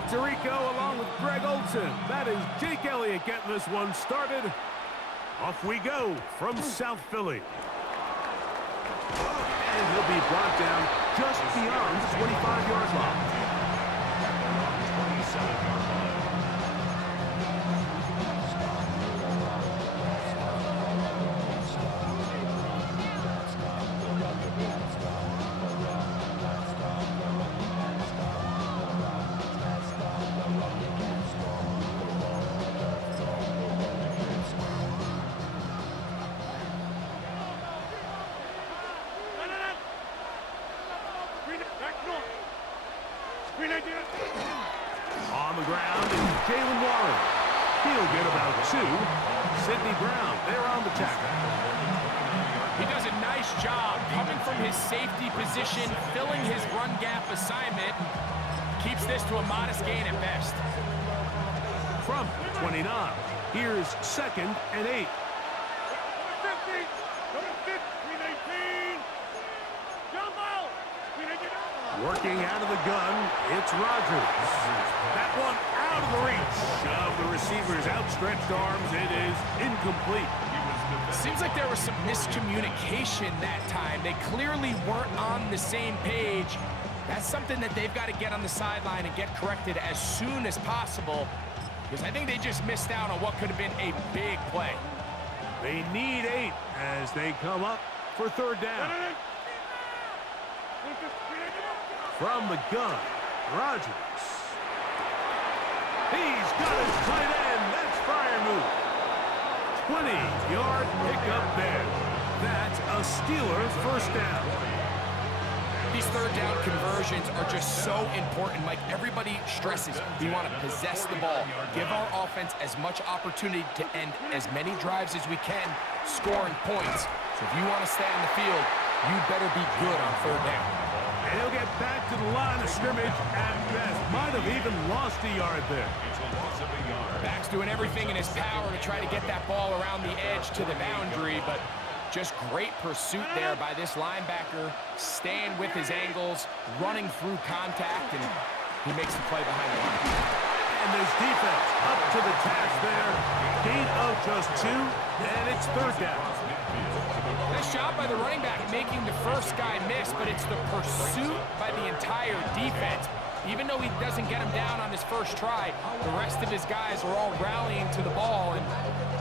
Mike Tirico along with Greg Olson. That is Jake Elliott getting this one started. Off we go from South Philly. And he'll be brought down just beyond the 25-yard line. On the ground is Jalen Warren. He'll get about 2. Sidney Brown, they're on the tackle. He does a nice job coming from his safety position, filling his run gap assignment. Keeps this to a modest gain at best. From 29, here's 2nd and 8. Working out of the gun, it's Rodgers. That one out of the reach of the receiver's outstretched arms. It is incomplete. Seems like there was some miscommunication that time. They clearly weren't on the same page. That's something that they've got to get on the sideline and get corrected as soon as possible, because I think they just missed out on what could have been a big play. They need 8 as they come up for 3rd down. From the gun, Rodgers. He's got his tight end. That's Freiermuth. 20-yard pickup there. That's a Steeler 1st down. These 3rd down conversions are just so important. Mike, everybody stresses we want to possess the ball, give our offense as much opportunity to end as many drives as we can, scoring points. So if you want to stay on the field, you better be good on 3rd down. And he'll get back to the line of scrimmage at best. Might have even lost a yard there. Back's doing everything in his power to try to get that ball around the edge to the boundary, but just great pursuit there by this linebacker, staying with his angles, running through contact, and he makes the play behind the line. And this defense up to the task there. Gain of just 2, and it's 3rd down. Nice job by the running back making the first guy miss, but it's the pursuit by the entire defense. Even though he doesn't get him down on his first try, the rest of his guys are all rallying to the ball, and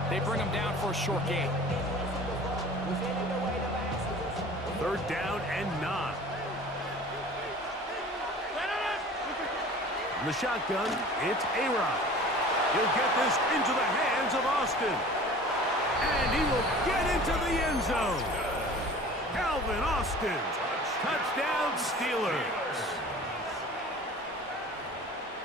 they bring him down for a short gain. 3rd down and 9. In the shotgun, it's A-Rod. He'll get this into the hands of Austin. And he will get into the end zone. Calvin Austin, touchdown Steelers.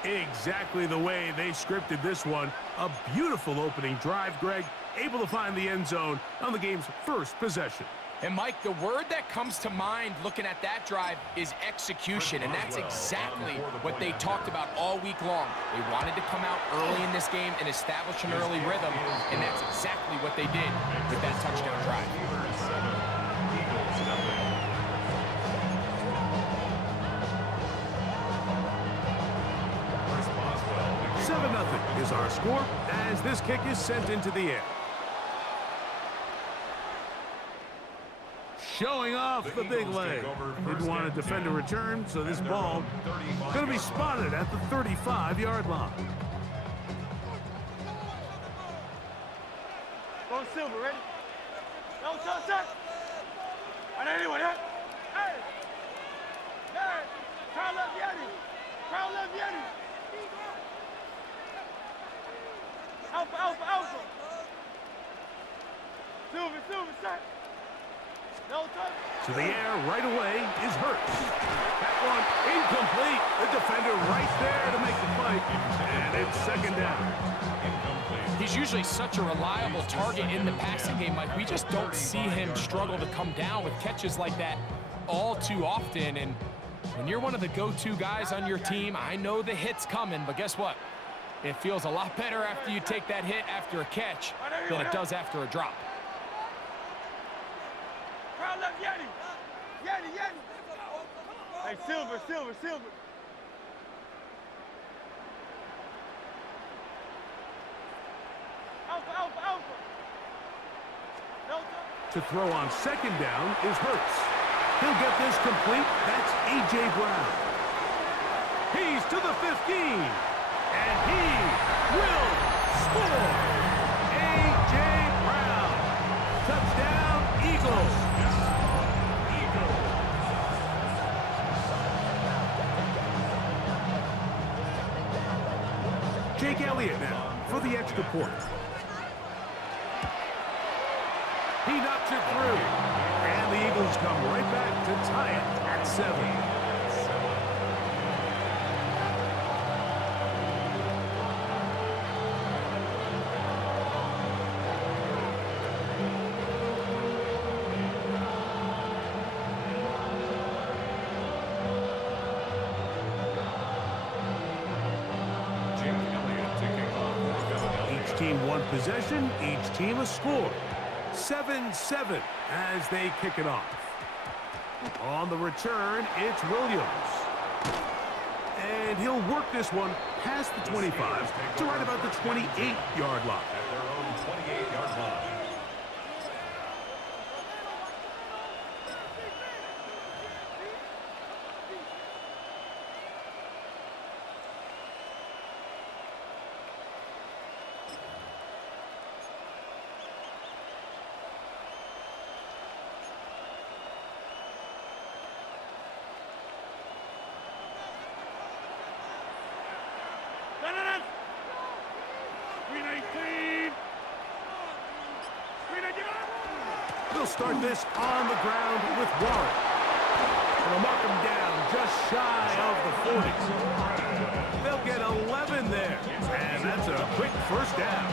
Exactly the way they scripted this one. A beautiful opening drive, Greg. Able to find the end zone on the game's first possession. And Mike, the word that comes to mind looking at that drive is execution, and that's exactly what they talked about all week long. They wanted to come out early in this game and establish an early rhythm, and that's exactly what they did with that touchdown drive. 7-0 is our score as this kick is sent into the air. Showing off the big leg. Didn't want to defend a return, so this ball going to be spotted at the 35-yard line. Going Silver, ready? No, touch. On anyone, huh? Hey! Hey! Crown left Yeti! Crown left Yeti! Alpha! Silver, set! No touch! To the air right away is Hurts. That one incomplete. The defender right there to make the fight. And it's 2nd down. He's usually such a reliable target in the passing game, Mike. We just don't see him struggle to come down with catches like that all too often. And when you're one of the go-to guys on your team, I know the hit's coming, but guess what? It feels a lot better after you take that hit after a catch than it does after a drop. Crown left Yeti! Hey, Silver! To throw on second down is Hurts. He'll get this complete. That's A.J. Brown. He's to the 15. And he will score. A.J. Brown. Touchdown, Eagles. Jake Elliott now for the extra point. He knocks it through. And the Eagles come right back to tie it at 7. Each team one possession, each team a score. 7-7 as they kick it off. On the return, it's Williams. And he'll work this one past the 25 to right about the 28-yard line. At their own 28-yard line. We'll start this on the ground with Warren. They'll mark him down just shy of the 40. They'll get 11 there, and that's a quick first down.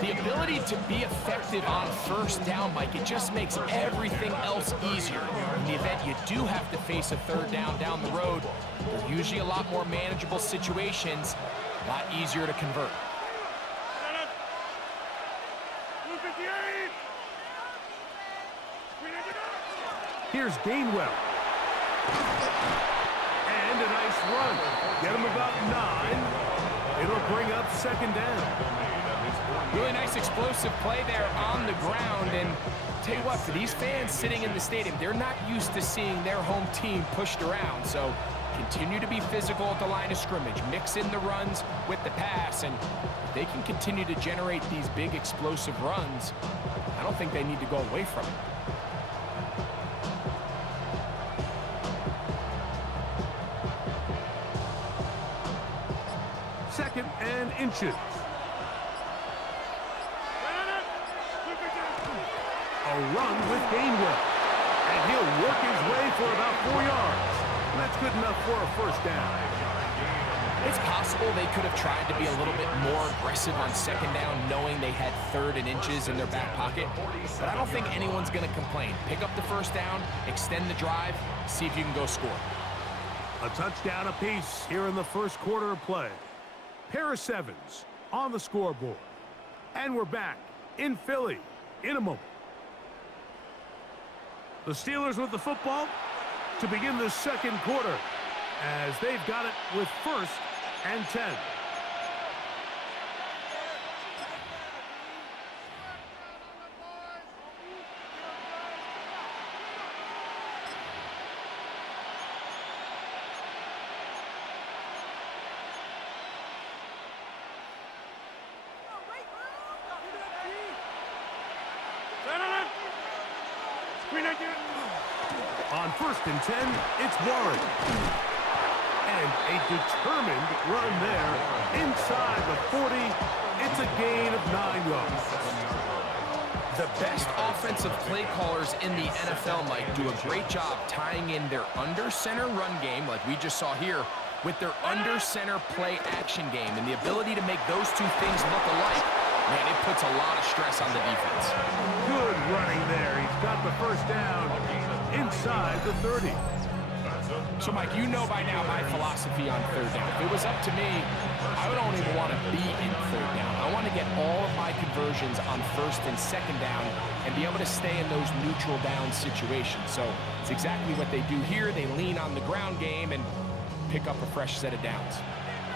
The ability to be effective on first down, Mike, it just makes everything else easier. In the event you do have to face a third down the road, they're usually a lot more manageable situations, a lot easier to convert. Here's Gainwell. And a nice run. Get him about 9. It'll bring up second down. Really nice explosive play there on the ground. And tell you what, for these fans sitting in the stadium, they're not used to seeing their home team pushed around. So continue to be physical at the line of scrimmage. Mix in the runs with the pass. And if they can continue to generate these big explosive runs, I don't think they need to go away from it. Second and inches. A run with Gainwell. And he'll work his way for about 4 yards. That's good enough for a first down. It's possible they could have tried to be a little bit more aggressive on second down, knowing they had third and inches in their back pocket. But I don't think anyone's going to complain. Pick up the first down, extend the drive, see if you can go score. A touchdown apiece here in the first quarter of play. Pair of 7s on the scoreboard. And we're back in Philly in a moment. The Steelers with the football to begin the second quarter as they've got it with 1st and 10. On 1st and 10, it's Warren. And a determined run there inside the 40. It's a gain of 9 yards. The best offensive play callers in the NFL, Mike, do a great job tying in their under-center run game, like we just saw here, with their under-center play action game. And the ability to make those two things look alike, man, it puts a lot of stress on the defense. Good running there. He's got the first down inside the 30. So, Mike, you know by now my philosophy on third down. If it was up to me, I don't even want to be in third down. I want to get all of my conversions on 1st and 2nd down and be able to stay in those neutral down situations. So it's exactly what they do here. They lean on the ground game and pick up a fresh set of downs.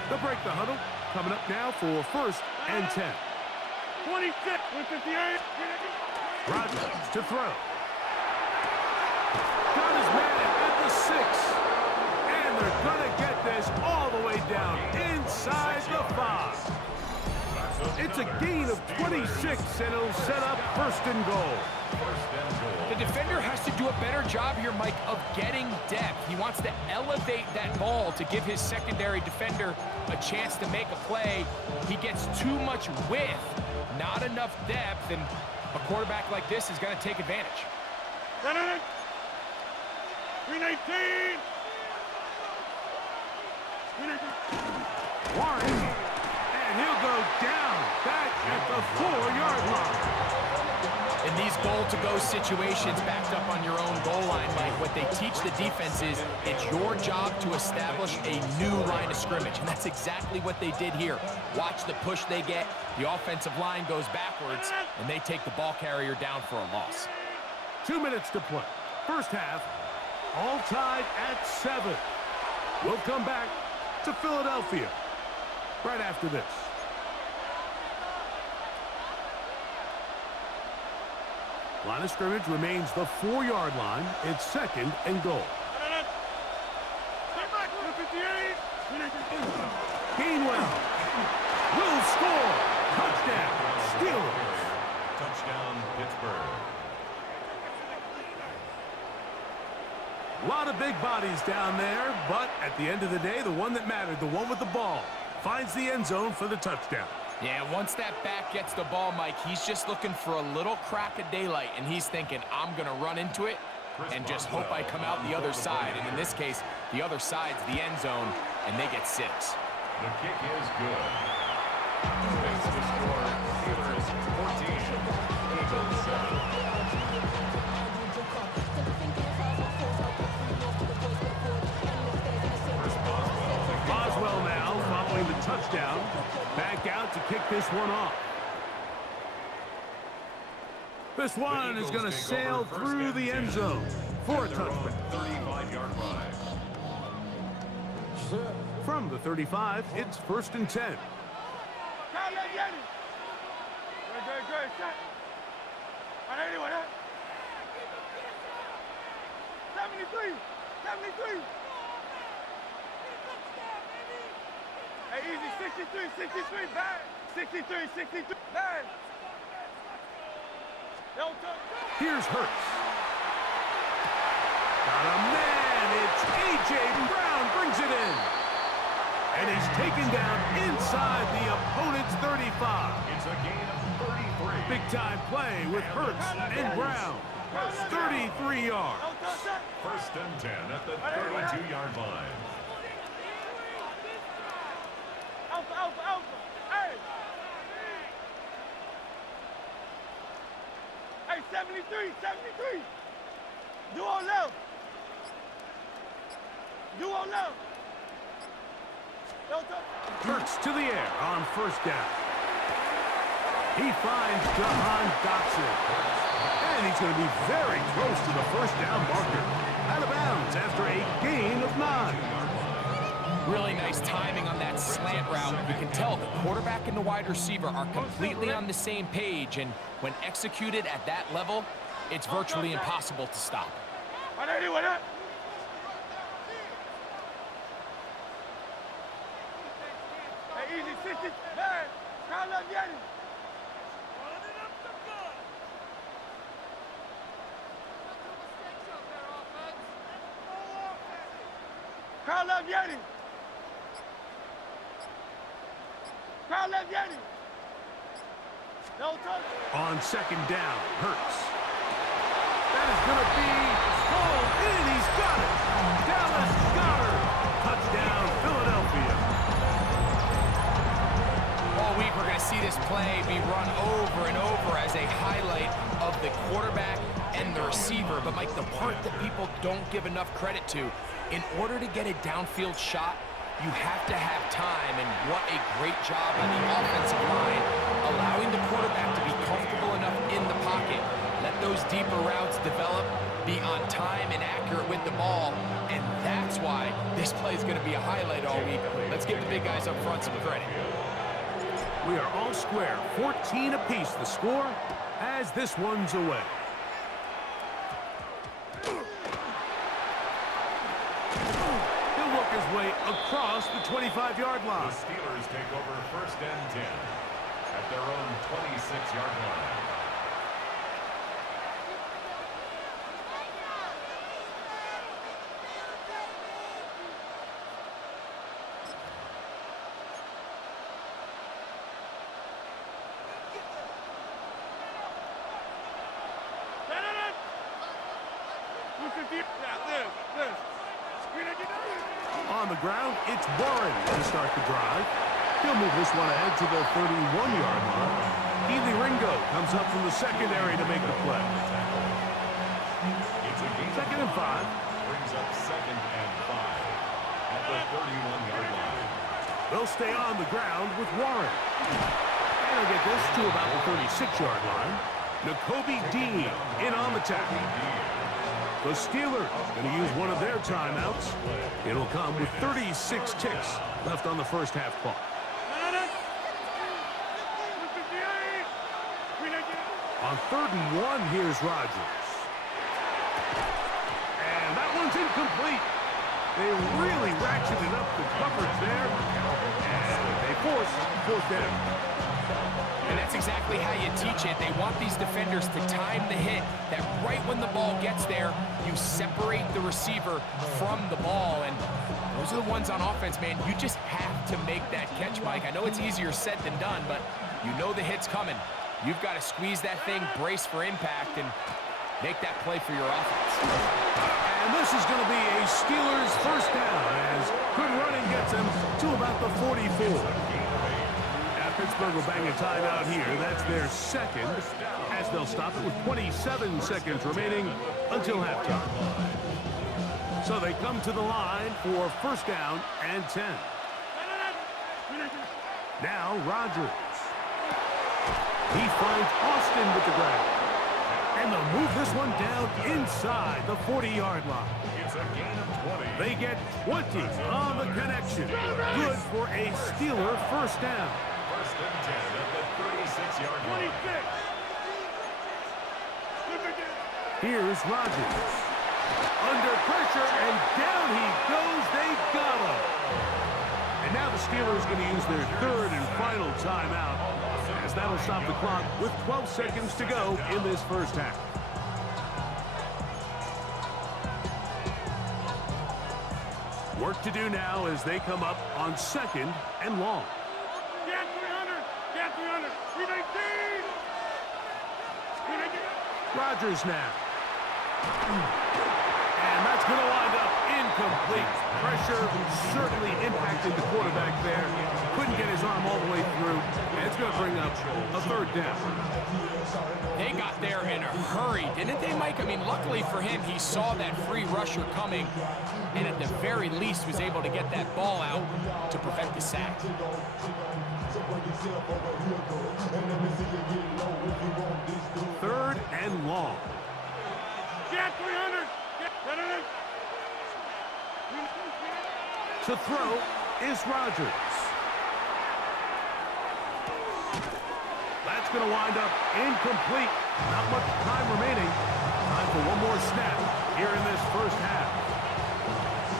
They'll break the huddle. Coming up now for 1st and 10. 26, 158. Rodgers to throw. Got his man at the 6. And they're going to get this all the way down inside the 5. It's a gain of 26, and it'll set up first and goal. The defender has to do a better job here, Mike, of getting depth. He wants to elevate that ball to give his secondary defender a chance to make a play. He gets too much width, not enough depth, and a quarterback like this is going to take advantage. 319. Warren, and he'll go down back at the 4-yard line. In these goal-to-go situations backed up on your own goal line, Mike, what they teach the defense is it's your job to establish a new line of scrimmage, and that's exactly what they did here. Watch the push they get. The offensive line goes backwards, and they take the ball carrier down for a loss. 2 minutes to play. First half, all tied at 7. We'll come back to Philadelphia right after this. Line of scrimmage remains the 4-yard line. It's second and goal. Gainwell will score. Touchdown, Steelers. Touchdown, Pittsburgh. A lot of big bodies down there, but at the end of the day, the one that mattered, the one with the ball, finds the end zone for the touchdown. Yeah, once that back gets the ball, Mike, he's just looking for a little crack of daylight, and he's thinking, I'm going to run into it and just hope I come out the other side. And in this case, the other side's the end zone, and they get 6. The kick is good. Makes the score. Steelers 14, Eagles 7. Boswell now following the touchdown. Back out to kick this one off. This one is going to sail through the end zone for a touchdown. 35-yard line. From the 35, it's first and 10. Good. Shot. On anyone, huh? 73. 73. Hey, easy. 63. Bad. 63. Bad. Here's Hurts. Got a man. It's A.J. Brown brings it in. And he's taken down inside the opponent's 35. It's a gain of 33. Big-time play with Hurts and Brown. 33 yards. First and 10 at the 32-yard line. Alpha. Hey, 73. Duo left. Hurts to the air on first down. He finds Jahan Dotson. And he's going to be very close to the first down marker. Out of bounds after a gain of 9. Really nice timing on that slant route. You can tell the quarterback and the wide receiver are completely on the same page, and when executed at that level, it's virtually impossible to stop. On anyone, huh? Hey, easy. 60. Bad. Crowd left Yanni. Crowd left Yanni. No touch. On second down, Hurts. That is going to be pulled in. He's got it. Dallas Goedert. Touchdown, Philadelphia. All week we're going to see this play be run over and over as a highlight of the quarterback and the receiver. But, Mike, the part that people don't give enough credit to, in order to get a downfield shot, you have to have time, and what a great job by the offensive line, allowing the quarterback to be comfortable enough in the pocket, let those deeper routes develop, be on time and accurate with the ball, and that's why this play is going to be a highlight all week. Let's give the big guys up front some credit. We are all square. 14 apiece the score as this one's away. He'll work his way across the 25-yard line. The Steelers take over 1st and 10 at their own 26-yard line. On the ground, it's Warren to start the drive. He'll move this one ahead to the 31-yard line. Keely Ringo comes up from the secondary to make the play. It's a gain 2nd and 5. Brings up 2nd and 5 at the 31-yard line. They'll stay on the ground with Warren. And they'll get this to about the 36-yard line. Nakobe Dean in on the tackle. The Steelers going to use one of their timeouts. It'll come with 36 ticks left on the first half clock. On 3rd and 1, here's Rodgers. And that one's incomplete. They really ratcheted up the coverage there. And they force 4th down. And that's exactly how you teach it. They want these defenders to time the hit, that right when the ball gets there, you separate the receiver from the ball. And those are the ones on offense, man. You just have to make that catch, Mike. I know it's easier said than done, but you know the hit's coming. You've got to squeeze that thing, brace for impact, and make that play for your offense. And this is going to be a Steelers 1st down as good running gets them to about the 44. Pittsburgh will bang a timeout here. That's their 2nd, as they'll stop it with 27 seconds remaining until halftime. So they come to the line for 1st down and 10. Now Rodgers. He finds Austin with the grab. And they'll move this one down inside the 40-yard line. It's a gain of 20. They get 20 on the connection. Good for a Steeler 1st down. 1st and 10 at the 36-yard line. Here's Rodgers. Under pressure, and down he goes. They got him. And now the Steelers going to use their 3rd and final timeout, as that'll stop the clock with 12 seconds to go in this 1st half. Work to do now as they come up on 2nd and long. Get 300! Get 300! 319! Rodgers now. And that's going to wind up incomplete. Pressure certainly impacted the quarterback there. Couldn't get his arm all the way through. And it's going to bring up a 3rd down. They got there in a hurry, didn't they, Mike? I mean, luckily for him, he saw that free rusher coming, and at the very least was able to get that ball out to prevent the sack. 3rd and long. Get 300! Get 300! To throw is Rodgers. That's going to wind up incomplete. Not much time remaining. Time for one more snap here in this 1st half.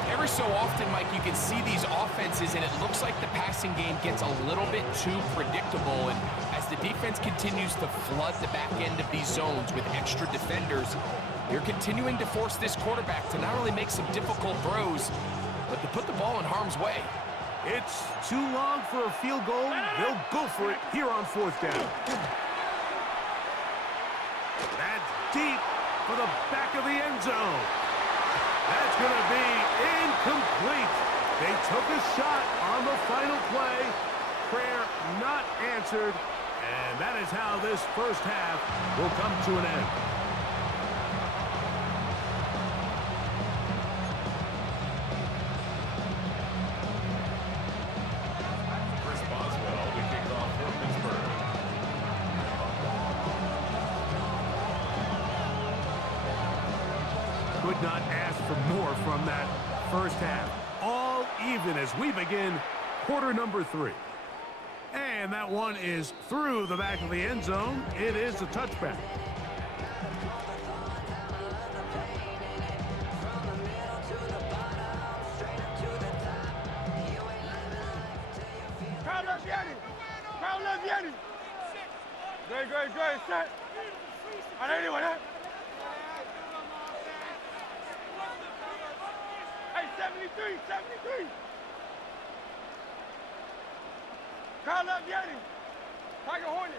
Every so often, Mike, you can see these offenses, and it looks like the passing game gets a little bit too predictable. And as the defense continues to flood the back end of these zones with extra defenders, you're continuing to force this quarterback to not only make some difficult throws, but to put the ball in harm's way. It's too long for a field goal. They'll go for it here on 4th down. That's deep for the back of the end zone. That's going to be incomplete. They took a shot on the final play. Prayer not answered. And that is how this 1st half will come to an end. Chris Boswell to kick off for Pittsburgh. Could not ask for more from that 1st half. All even as we begin quarter number 3. And And that one is through the back of the end zone. It is a touchback. Crowd left Yanni. Crowd left Yanni. Great, great, great. Set. All right, anyone, huh? Hey, 73, 73. Crowd left Yanni. Tiger Hornet.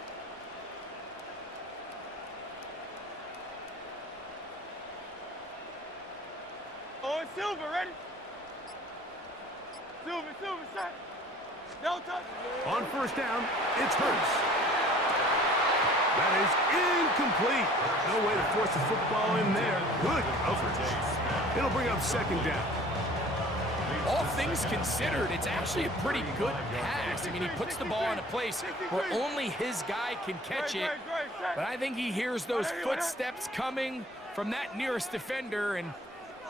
Oh, it's Silver, ready? Silver, Silver, set. Delta. On first down, it's Hurts. That is incomplete. No way to force the football in there. Good coverage. It'll bring up second down. All things considered, it's actually a pretty good pass. I mean, he puts the ball in a place where only his guy can catch it. But I think he hears those footsteps coming from that nearest defender, and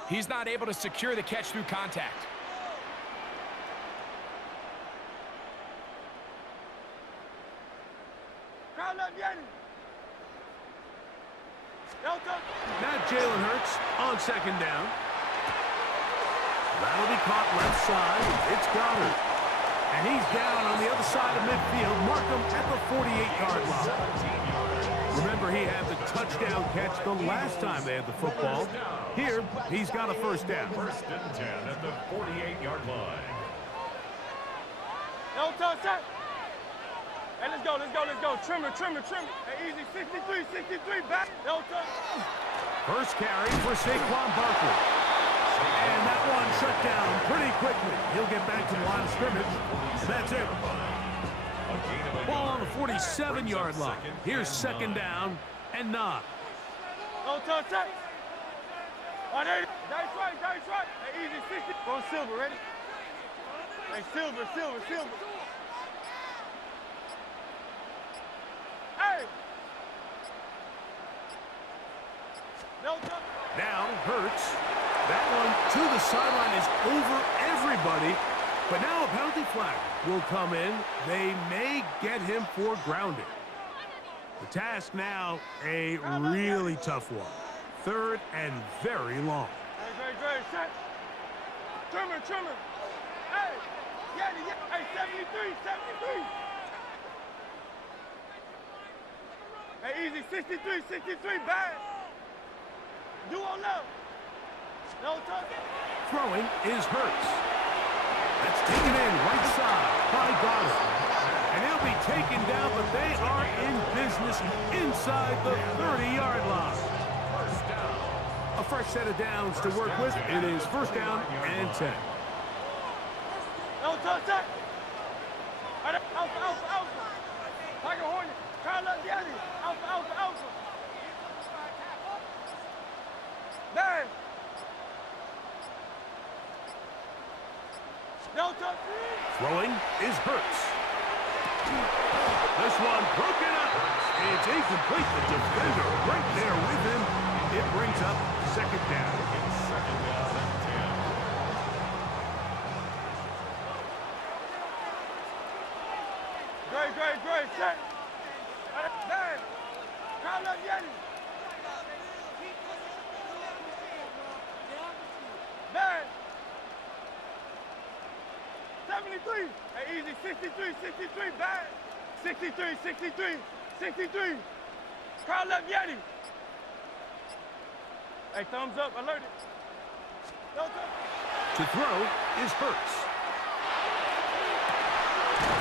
he's not able to secure the catch through contact. Crowd left Yanni. Delta. Now Jalen Hurts on second down. That'll be caught left side. It's Goddard. And he's down on the other side of midfield. Mark him at the 48-yard line. Remember, he had the touchdown catch the last time they had the football. Here, he's got a first down. First and 10 at the 48-yard line. Delta, set. Hey, let's go, let's go, let's go. Trimmer, trimmer, trimmer. Hey, easy. 63, 63, back. Delta. First carry for Saquon Barkley. And that one shut down pretty quickly. He'll get back to the line of scrimmage. That's it. Ball on the 47-yard line. Here's second down and 9. Delta, set. Oh, there. That's right, that's right. Hey, easy. 60. Go Silver, ready? Hey, Silver, Silver, Silver. Hey! Delta. Now Hurts. That one to the sideline is over everybody. But now a penalty flag will come in. They may get him for grounding. The task now a really tough one. Third and very long. Hey, great, great, set. Trimmer, trimmer. Hey! Yanni, yeah. Hey, 73, 73. Hey, easy. 63, 63, bad. You on left. No touch. Throwing is Hurts. That's taken in right side by Goddard. And he'll be taken down, but they are in business inside the 30-yard line. A fresh set of downs to work with. It is first down and 10. No touch, set. Alpha, alpha, alpha. Tiger Hornet. Crowd left Yanni. Alpha, alpha, alpha. Bang. Delta. Throwing is Hurts. This one broken up. It's incomplete. The defender right there with him. It brings up second down. Second down and 10. Great, great, great. Set. Bang. Crowd left Yanni. Bang. 73. Hey, easy. 63, 63, bang. 63, 63, 63. Crowd left Yanni. Hey, thumbs up, alerted. Delta. To throw is Hurts.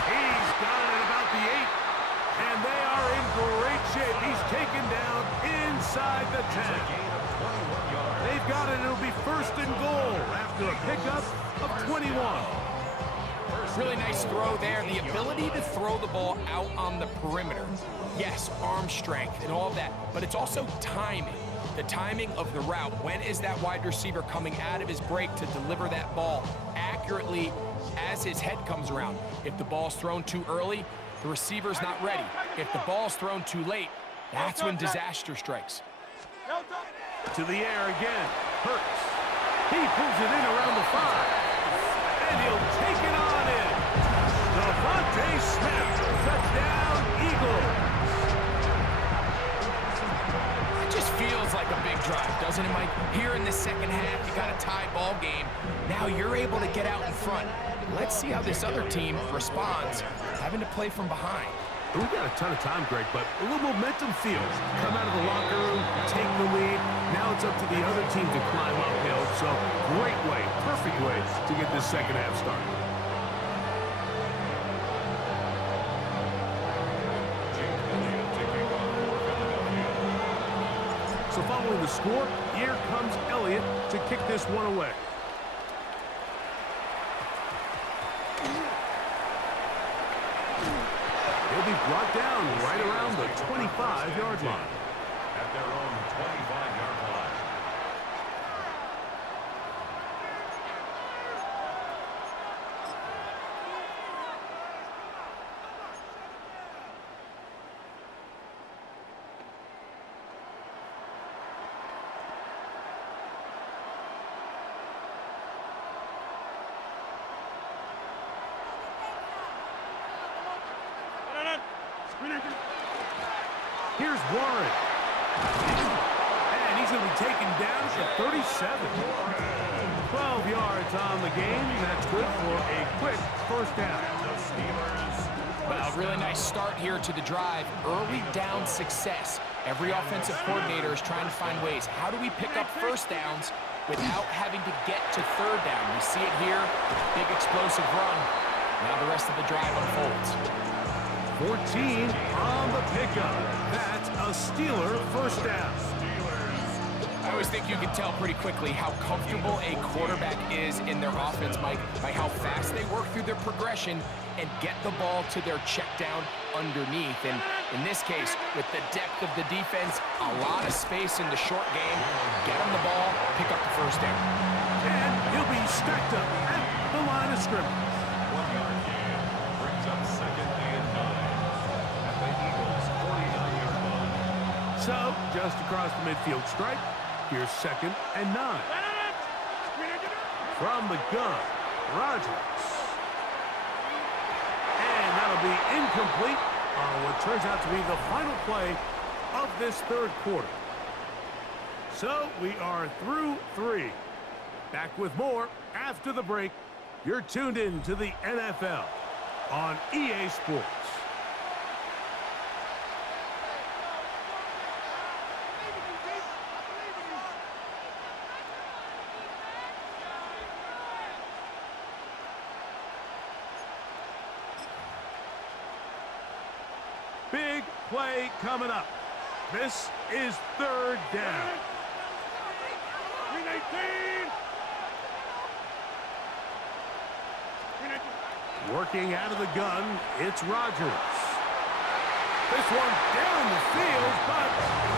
He's got it at about the 8. And they are in great shape. He's taken down inside the 10. They've got it. It'll be first and goal after a pickup of 21. Really nice throw there. The ability to throw the ball out on the perimeter. Yes, arm strength and all of that, but it's also timing. The timing of the route. When is that wide receiver coming out of his break to deliver that ball accurately as his head comes around? If the ball's thrown too early, the receiver's not ready. If the ball's thrown too late, that's when disaster strikes. To the air again. Hurts. He pulls it in around the 5. And he'll take it on in. Devontae Smith, touchdown, Eagles. It just feels like a big drive, doesn't it, Mike? Here in the second half, you got a tie ball game. Now you're able to get out in front. Let's see how this other team responds, having to play from behind. We've got a ton of time, Greg, but a little momentum feels. Come out of the locker room, take the lead. Now it's up to the other team to climb uphill. So great way, perfect way to get this second half started. So following the score, here comes Elliott to kick this one away. He'll be brought down right around the 25-yard line. At their own 25-yard line. Here's Warren. And he's going to be taken down at 37. 12 yards on the game. That's good for a quick first down. Well, really nice start here to the drive. Early down success. Every offensive coordinator is trying to find ways. How do we pick up first downs without having to get to third down? We see it here. Big explosive run. Now the rest of the drive unfolds. 14 on the pickup. That's a Steeler first down. I always think you can tell pretty quickly how comfortable a quarterback is in their offense, Mike, by how fast they work through their progression and get the ball to their check down underneath. And in this case, with the depth of the defense, a lot of space in the short game, get him the ball, pick up the first down. And he'll be stacked up at the line of scrimmage. 1 yard gain brings up second and 9 at the Eagles' 49-yard line. So, just across the midfield stripe, here's second and 9. From the gun, Rodgers. And that'll be incomplete on what turns out to be the final play of this third quarter. So, we are through 3. Back with more after the break. You're tuned in to the NFL on EA Sports. Big play coming up. This is third down. 319. Working out of the gun, it's Rodgers. This one down the field, but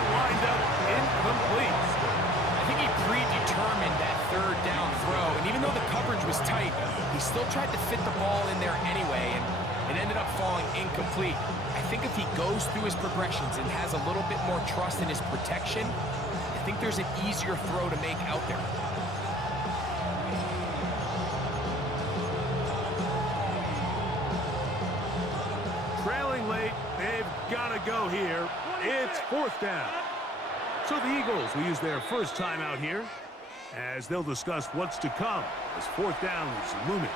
lined up incomplete. I think he predetermined that third down throw, and even though the coverage was tight, he still tried to fit the ball in there anyway, and it ended up falling incomplete. I think if he goes through his progressions and has a little bit more trust in his protection, I think there's an easier throw to make out there. Trailing late, they've got to go here. It's fourth down. So the Eagles will use their first time out here as they'll discuss what's to come as fourth down is looming.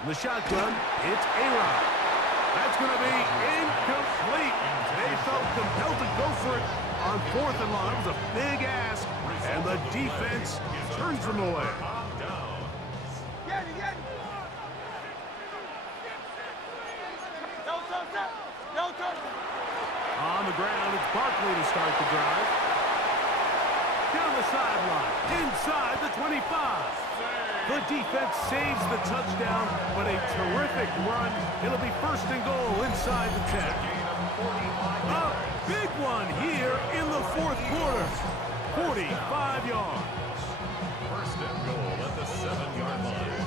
From the shotgun, it's A-Rod. That's going to be incomplete. They felt compelled to go for it on fourth and long. It was a big ask, and the defense turns them away. On the ground. It's Barkley to start the drive. Down the sideline, inside the 25. The defense saves the touchdown, but a terrific run. It'll be first and goal inside the 10. A big one here in the fourth quarter. 45 yards. First and goal at the 7-yard line.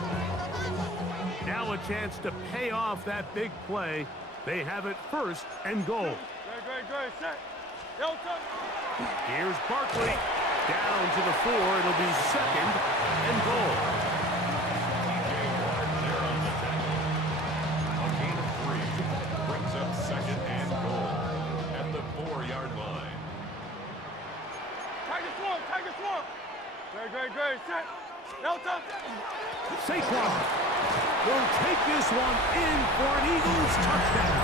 Now a chance to pay off that big play. They have it first and goal. Great. Set. Here's Barkley. Down to the 4. It'll be second and goal. There on the tackle. A gain of 3 brings up second and goal at the 4-yard line. Tiger swamp. Great. Set. Saquon will take this one in for an Eagles touchdown.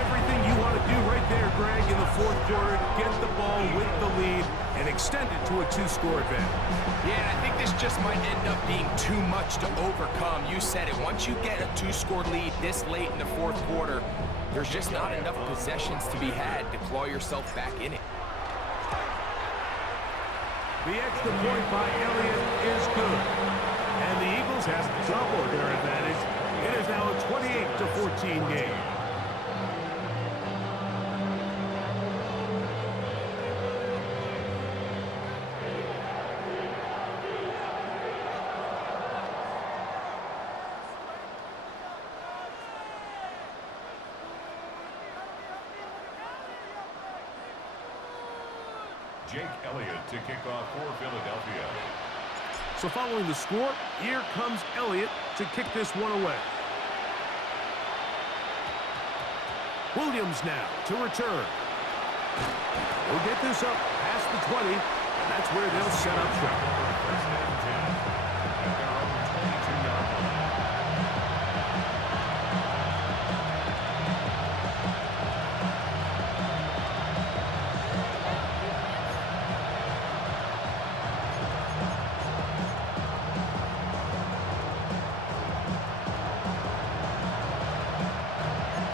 Everything you want to do right there, Greg, in the fourth quarter, get the ball with the lead and extend it to a 2-score advantage. Yeah, and I think this just might end up being too much to overcome. You said it. Once you get a 2-score lead this late in the fourth quarter, there's just not enough possessions to be had to claw yourself back in it. The extra point by Elliott is good. And the Eagles have doubled their advantage. It is now a 28-14 game. Jake Elliott to kick off for Philadelphia. So following the score, here comes Elliott to kick this one away. Williams now to return. We'll get this up past the 20, and that's where they'll set up shop. First and 10 at their own 22-yard line.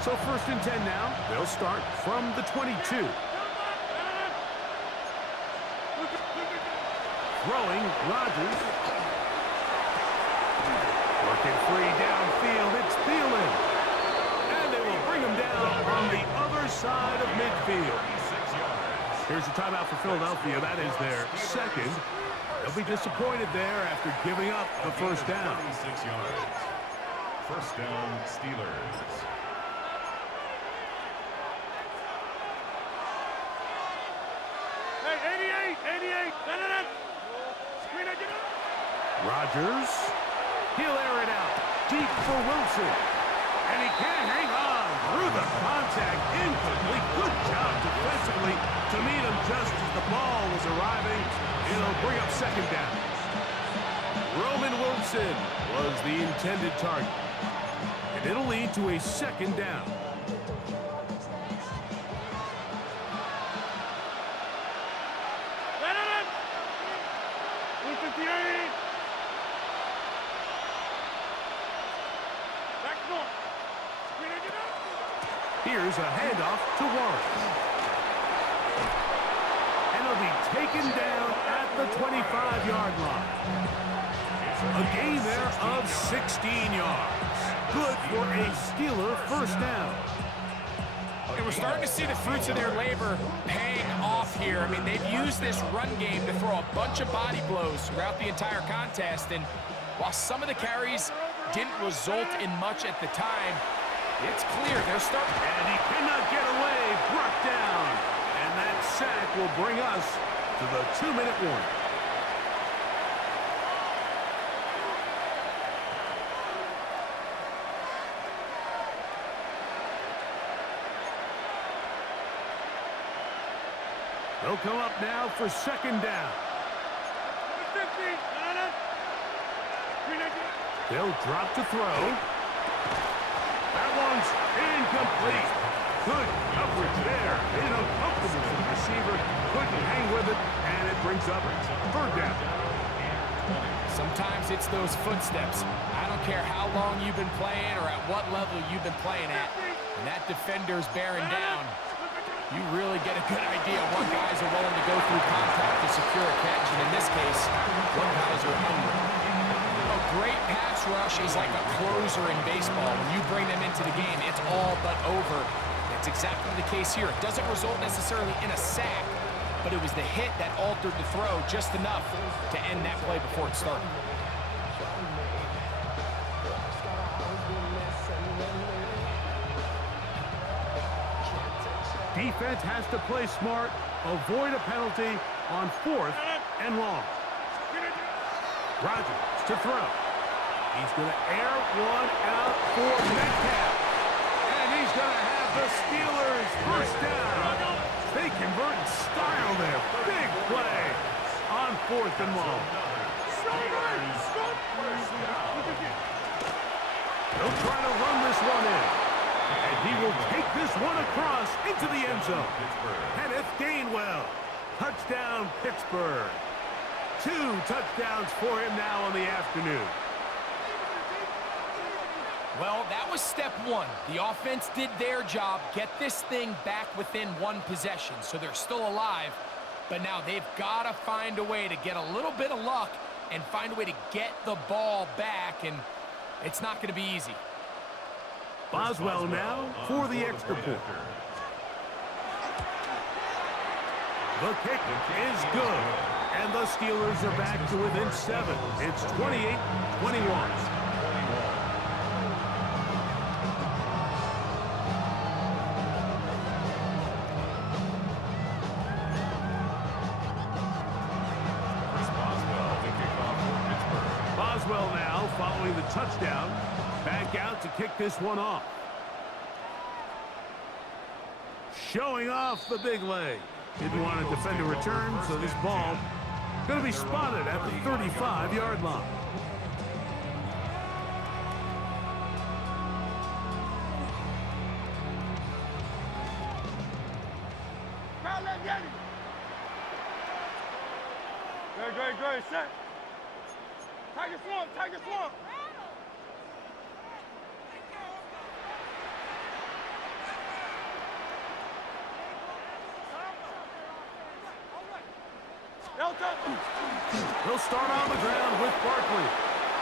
So first and 10 now. They'll start from the 22. Throwing, Rodgers. Working free downfield, it's Thielen. And they will bring him down on the other side of midfield. Here's a timeout for Philadelphia. That is their second. They'll be disappointed there after giving up the first down. 36 yards. First down, Steelers. Hey, 88. Rodgers. He'll air it out. Deep for Wilson. And he can't hang on through the contact. Incomplete. Good job defensively to meet him just as the ball was arriving. It'll bring up second down. Roman Wilson was the intended target. And it'll lead to a second down. Here's a handoff to Warren. And he'll be taken down at the 25-yard line. A gain there of 16 yards. Good for a Steeler first down. And we're starting to see the fruits of their labor paying off here. I mean, they've used this run game to throw a bunch of body blows throughout the entire contest. And while some of the carries didn't result in much at the time, it's clear they're starting. And he cannot get away. Brought down. And that sack will bring us to the 2-minute warning. They'll come up now for second down. They'll drop to throw. That one's incomplete. Good coverage there. Made it uncomfortable for the receiver. Couldn't hang with it, and it brings up third down. Sometimes it's those footsteps. I don't care how long you've been playing or at what level you've been playing at. And that defender's bearing down. You really get a good idea of what guys are willing to go through contact to secure a catch, and in this case, what guys are hungry. A great pass rush is like a closer in baseball. When you bring them into the game, it's all but over. That's exactly the case here. It doesn't result necessarily in a sack, but it was the hit that altered the throw just enough to end that play before it started. Defense has to play smart, avoid a penalty on 4th and long. Rodgers to throw. He's going to air one out for Metcalf. And he's going to have the Steelers first down. They convert in style there. Big play on 4th and long. They'll try to run this one in. And he will take this one across into the end zone. Kenneth Gainwell. Touchdown, Pittsburgh. 2 touchdowns for him now on the afternoon. Well, that was step 1. The offense did their job, get this thing back within 1 possession, so they're still alive. But now they've got to find a way to get a little bit of luck and find a way to get the ball back, and it's not going to be easy. Boswell now for the extra point. The kick is good. And the Steelers are back to within 7. It's 28-21. Boswell now following the touchdown. Back out to kick this one off. Showing off the big leg. Didn't want to defend a return, so this ball going to be spotted at the 35-yard line. Crowd left, Yanni. Great, set. Tiger swamp. He'll start on the ground with Barkley.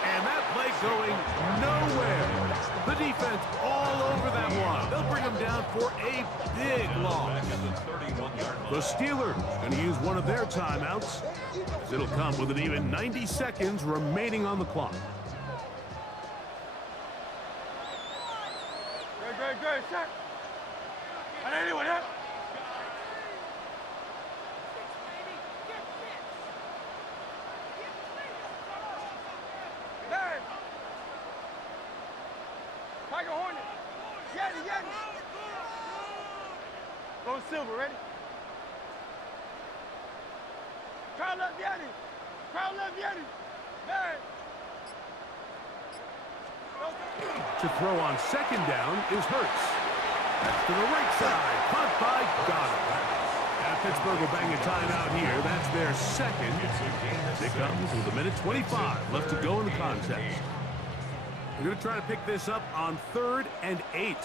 And that play going nowhere. The defense all over that one. They'll bring him down for a big loss. The Steelers going to use one of their timeouts. It'll come with an even 90 seconds remaining on the clock. Great, set. And anyone, yeah? Tiger Hornet. Yanni. Go Silver, ready? Crowd left Yanni. Man. To throw on 2nd down is Hurts. That's to the right side. Caught by Goddard. Now Pittsburgh will bang a timeout here. That's their 2nd. It comes with a minute 25 left to go in the contest. We're going to try to pick this up on 3rd and 8.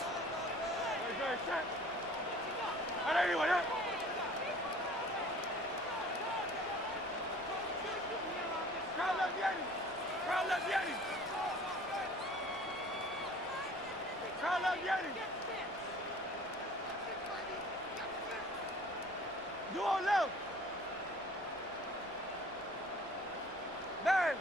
You on left. Man.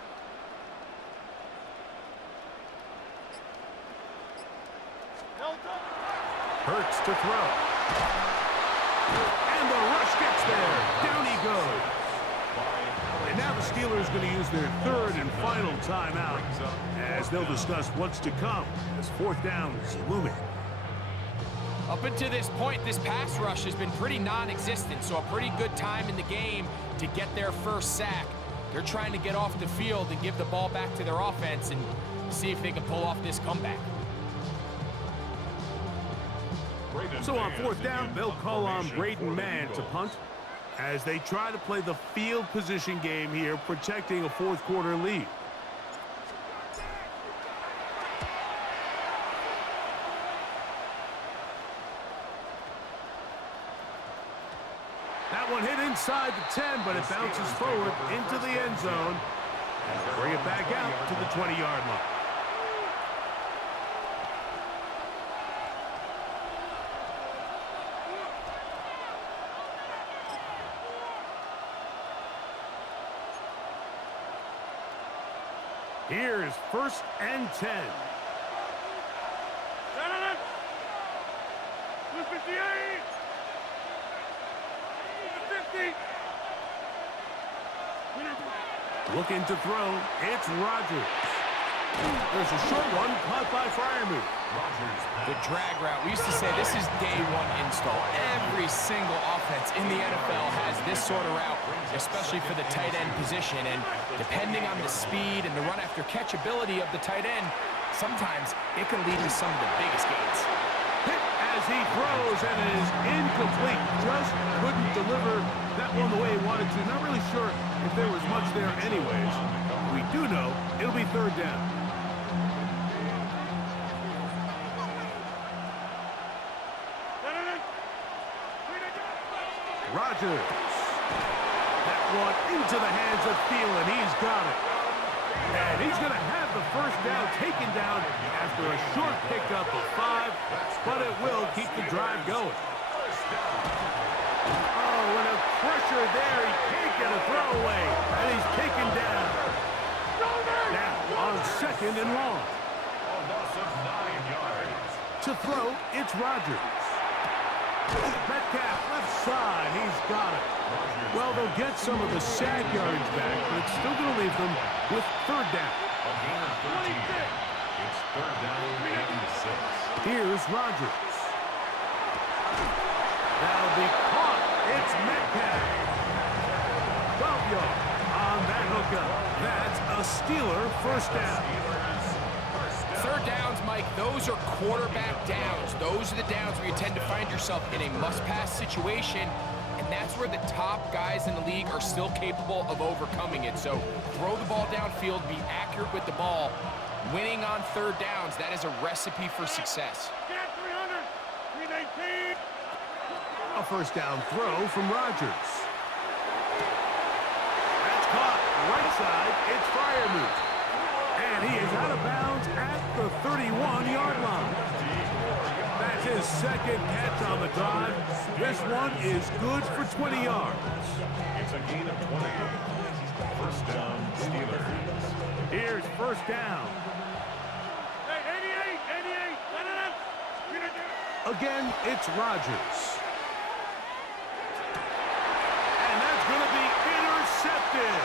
Hurts to throw. And the rush gets there. Down he goes. And now the Steelers going to use their 3rd and final timeout as they'll discuss what's to come as 4th down is looming. Up until this point, this pass rush has been pretty non-existent, so a pretty good time in the game to get their first sack. They're trying to get off the field and give the ball back to their offense and see if they can pull off this comeback. So on 4th down, they'll call on Braden Mann to punt as they try to play the field position game here, protecting a 4th quarter lead. That one hit inside the 10, but it bounces forward into the end zone. And bring it back out to the 20-yard line. Here's 1st and 10. 58. 50. Looking to throw, it's Rodgers. There's a short one caught by Freiermuth. The drag route, we used to say this is day one install. Every single offense in the NFL has this sort of route, especially for the tight end position. And depending on the speed and the run after catch ability of the tight end, sometimes it can lead to some of the biggest gains. Hit as he throws, and it is incomplete. Just couldn't deliver that one the way he wanted to. Not really sure if there was much there anyways. We do know it'll be 3rd down. Rodgers. That one into the hands of Thielen. He's got it. And he's going to have the 1st down taken down after a short pickup of 5, but it will keep the drive going. Oh, and a pressure there. He can't get a throwaway, and he's taken down. Now on 2nd and long. A loss of 9 yards. To throw, it's Rodgers. Metcalf left side, he's got it. Well, they'll get some of the sack yardage back, but it's still going to leave them with 3rd down. A gain of 13. It's 3rd down and 6. Here's Rodgers. That'll be caught. It's Metcalf. 12 yards on that hookup. That's a Steeler 1st down. 3rd downs, Mike, those are quarterback downs. Those are the downs where you tend to find yourself in a must-pass situation, and that's where the top guys in the league are still capable of overcoming it. So throw the ball downfield, be accurate with the ball. Winning on 3rd downs, that is a recipe for success. Get 300. 319. A 1st down throw from Rodgers. That's caught. Right side, it's Freiermuth. And he is out of bounds at the 31-yard line. That's his 2nd catch on the drive. This one is good for 20 yards. It's a gain of 20. 1st down, Steelers. Here's 1st down. Hey, 88. Again, it's Rodgers. And that's going to be intercepted.